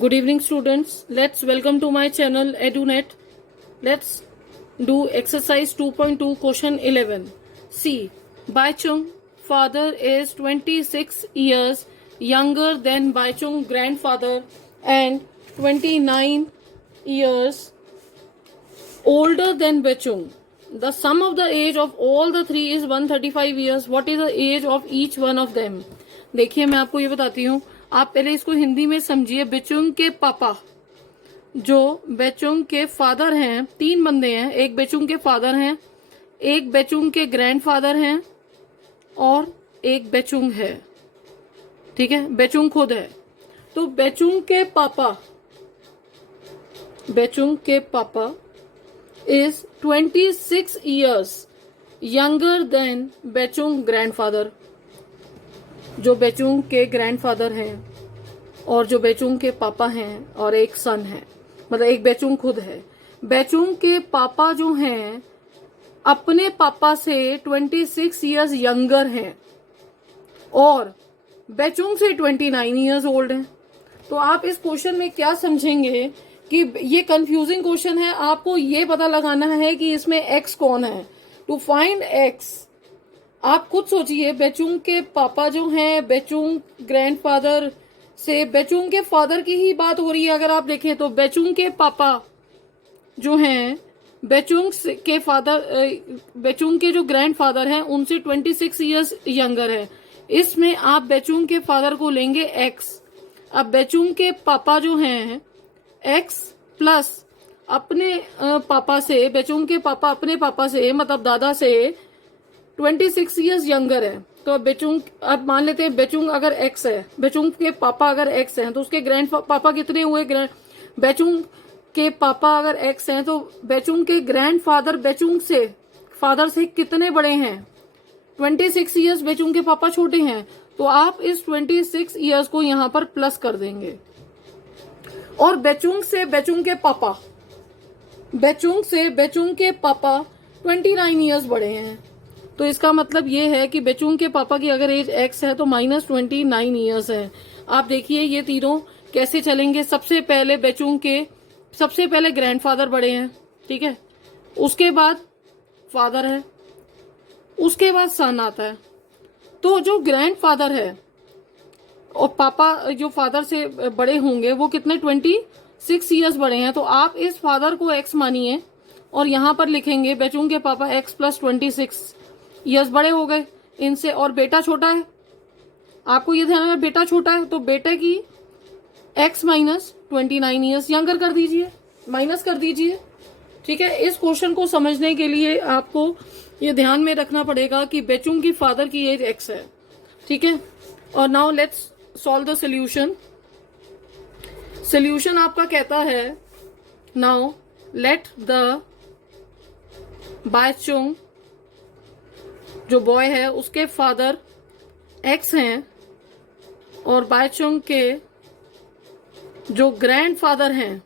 Good evening, students. Let's welcome to my channel EduNet. Let's do exercise 2.2 question 11. C. Baichung father is 26 years younger than Baichung grandfather and 29 years older than Baichung. The sum of the age of all the three is 135 years. What is the age of each one of them? देखिए मैं आपको ये बताती हूँ. आप पहले इसको हिंदी में समझिए. बेचुंग के पापा जो बेचुंग के फादर हैं, तीन बंदे हैं. एक बेचुंग के फादर हैं, एक बेचुंग के ग्रैंडफादर हैं और एक बेचुंग है. ठीक है, बेचुंग खुद है. तो बेचुंग के पापा is 26 years younger than बेचुंग grandfather. जो बेचुंग के ग्रैंडफादर हैं और जो बेचुंग के पापा हैं और एक सन है, मतलब एक बेचुंग खुद है. बेचुंग के पापा जो हैं अपने पापा से 26 इयर्स यंगर हैं और बेचुंग से 29 इयर्स ओल्ड हैं. तो आप इस क्वेश्चन में क्या समझेंगे कि ये कंफ्यूजिंग क्वेश्चन है. आपको ये पता लगाना है कि इसमें एक्स कौन है. टू फाइंड एक्स आप खुद सोचिए. बेचुंग के पापा जो हैं बेचुंग ग्रैंडफादर से, बेचुंग के फादर की ही बात हो रही है. अगर आप देखें तो बेचुंग के पापा जो हैं बेचुंग के फादर, बेचुंग के जो ग्रैंडफादर हैं उनसे 26 इयर्स यंगर है. इसमें आप बेचुंग के फादर को लेंगे एक्स. अब बेचुंग के पापा जो हैं एक्स प्लस अपने पापा से, बेचुंग के पापा अपने पापा से मतलब दादा से 26 इयर्स यंगर है. तो बेचुंग, अब मान लेते हैं बेचुंग अगर एक्स है, बेचुंग के पापा अगर एक्स हैं तो उसके ग्रैंड पापा कितने हुए. बेचुंग के पापा अगर एक्स हैं तो बेचुंग के ग्रैंडफादर बेचुंग से फादर से कितने बड़े हैं. 26 इयर्स. बेचुंग के पापा छोटे हैं तो आप इस 26 इयर्स को यहाँ पर प्लस कर देंगे. और बेचुंग से बेचुंग के पापा, बेचुंग से बेचुंग के पापा 29 इयर्स बड़े हैं. तो इसका मतलब ये है कि बेचुंग के पापा की अगर एज एक्स है तो माइनस 29 इयर्स है. आप देखिए ये तीनों कैसे चलेंगे. सबसे पहले बेचुंग के सबसे पहले ग्रैंडफादर बड़े हैं, ठीक है, उसके बाद फादर है, उसके बाद सन आता है. तो जो ग्रैंडफादर है और पापा जो फादर से बड़े होंगे वो कितने 26 इयर्स बड़े हैं. तो आप इस फादर को एक्स मानिए और यहाँ पर लिखेंगे बेचुंग के पापा एक्स प्लस 26 इयर्स बड़े हो गए इनसे. और बेटा छोटा है, आपको ये ध्यान है बेटा छोटा है तो बेटे की एक्स माइनस 29 इयर्स यंगर कर दीजिए, माइनस कर दीजिए. ठीक है, इस क्वेश्चन को समझने के लिए आपको ये ध्यान में रखना पड़ेगा कि बेचुंग की फादर की एज एक्स है. ठीक है, और now let's solve the solution. Solution आपका कहता है नाउ लेट द बायचुंग जो बॉय है उसके फादर एक्स हैं और बायचुंग के जो ग्रैंडफादर हैं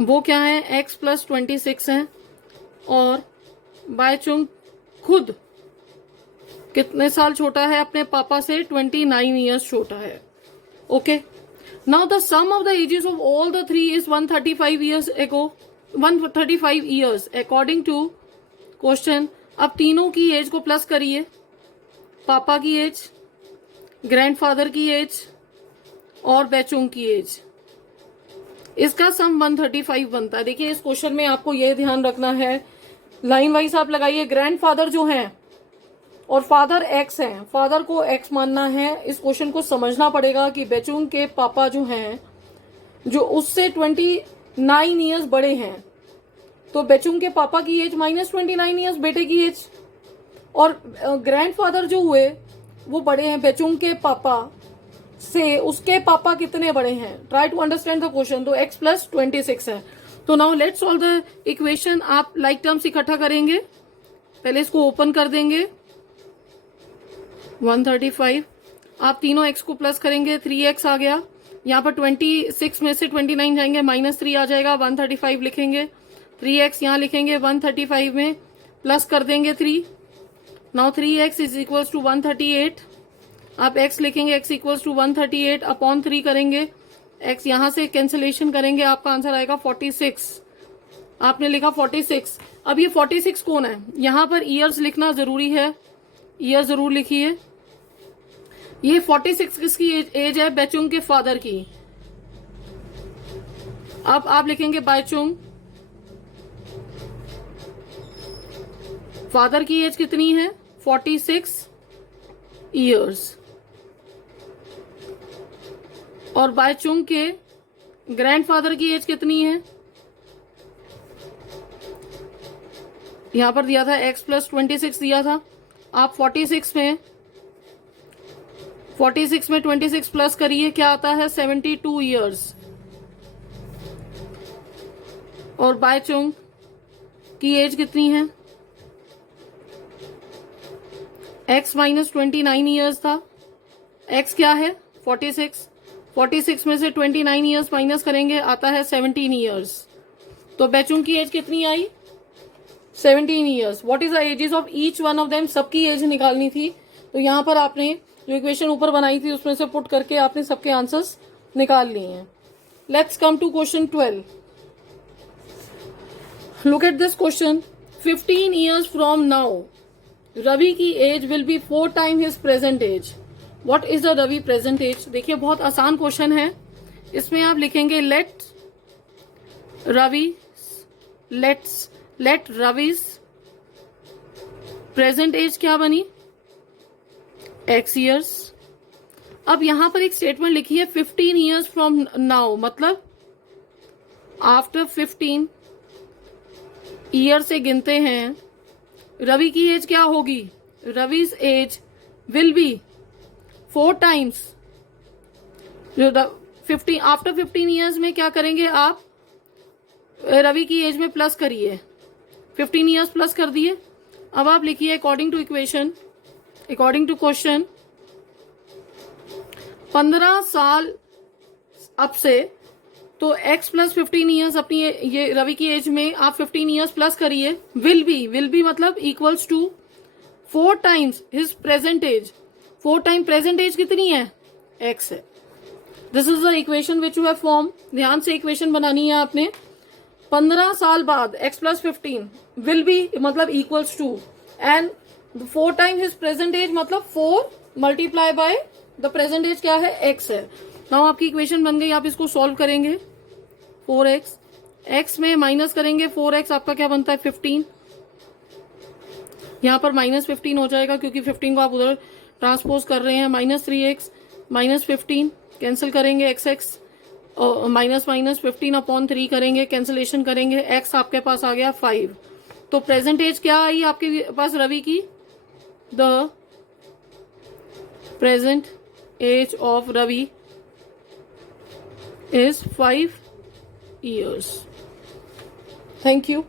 वो क्या है एक्स प्लस 26 हैं और बायचुंग खुद कितने साल छोटा है अपने पापा से 29 इयर्स छोटा है. Okay, now the sum of the ages of all the three is 135 years ago, 135 years according to question. अब तीनों की एज को प्लस करिए, पापा की एज, ग्रैंडफादर की एज और बेचुंग की एज. इसका सम 135 बनता है. देखिए इस क्वेश्चन में आपको यह ध्यान रखना है, लाइन वाइज आप लगाइए. ग्रैंडफादर जो हैं और फादर एक्स हैं, फादर को एक्स मानना है. इस क्वेश्चन को समझना पड़ेगा कि बेचुंग के पापा जो हैं जो उससे 29 इयर्स बड़े हैं तो बेचुंग के पापा की एज माइनस 29 इयर्स बेटे की एज. और ग्रैंडफादर जो हुए वो बड़े हैं बेचुंग के पापा से, उसके पापा कितने बड़े हैं. Try to understand the question. तो एक्स प्लस 26 है. तो now let's solve the equation. आप लाइक टर्म्स इकट्ठा करेंगे, पहले इसको ओपन कर देंगे 135. आप तीनों एक्स को प्लस करेंगे 3x आ गया. यहाँ पर 26 में से 29 जाएंगे, माइनस 3 आ जाएगा. 135 लिखेंगे, 3x यहाँ लिखेंगे, 135 में प्लस कर देंगे 3. Now 3x is equals to 138. आप x लिखेंगे, x इक्वल्स टू 138 अपॉन 3 करेंगे, x यहां से कैंसिलेशन करेंगे, आपका आंसर आएगा 46। आपने लिखा 46। अब ये 46 कौन है, यहां पर ईयर्स लिखना जरूरी है, ईयर जरूर लिखिए। ये 46 किसकी एज है, बैचुंग के फादर की। अब आप लिखेंगे बाइचुंग, फादर की एज कितनी है, 46 ईयर्स। और बाइचुंग के ग्रैंडफादर की एज कितनी है, यहां पर दिया था x + 26 दिया था। आप 46 में 26 प्लस करिए, क्या आता है, 72 ईयर्स। और बाइचुंग की एज कितनी है, x - 29 ईयर्स था, x क्या है, 46 में से 29 ईयर्स माइनस करेंगे, आता है 17 ईयर्स। तो बैचुंग की एज कितनी आई, 17 years. What is the ages of each one of them, सबकी एज निकालनी थी। तो यहां पर आपने जो इक्वेशन ऊपर बनाई थी उसमें से पुट करके आपने सबके आंसर्स निकाल लिए हैं। Let's come to question 12। Look at this question. 15 years from now Ravi की age will be 4 time his present age. What is the Ravi present age. देखिए बहुत आसान क्वेश्चन है। इसमें आप लिखेंगे लेट रवि's प्रेजेंट एज क्या बनी, x ईयर्स। अब यहां पर एक स्टेटमेंट लिखी है 15 ईयर्स फ्रॉम नाउ, मतलब आफ्टर 15 ईयर से गिनते हैं रवि की एज क्या होगी, Ravi's age will be 4 times. After 15 years में क्या करेंगे आप, रवि की एज में प्लस करिए, 15 ईयर्स प्लस कर दिए। अब आप लिखिए अकॉर्डिंग टू क्वेश्चन 15 साल अब से, तो x + 15 ईयर्स अपनी ये रवि की एज में आप 15 ईयर्स प्लस करिए, विल बी मतलब equals to 4 times his present age. 4 time present age कितनी है, x है। This is the equation which you have form. ध्यान से इक्वेशन बनानी है आपने। 15 साल बाद x + 15 विल बी मतलब equals to, and 4 time his present age मतलब 4 multiply by the present age क्या है, x है। नाउ आपकी इक्वेशन बन गई। आप इसको सॉल्व करेंगे, 4x, x में माइनस करेंगे 4x, आपका क्या बनता है 15। यहां पर -15 हो जाएगा क्योंकि 15 को आप उधर ट्रांसपोज कर रहे हैं। -3x -15 कैंसिल करेंगे, x और -15/3 करेंगे, कैंसिलेशन करेंगे, x आपके पास आ गया 5। तो प्रेजेंट एज क्या आई आपके पास रवि की, the present age of Ravi is 5 years. Thank you.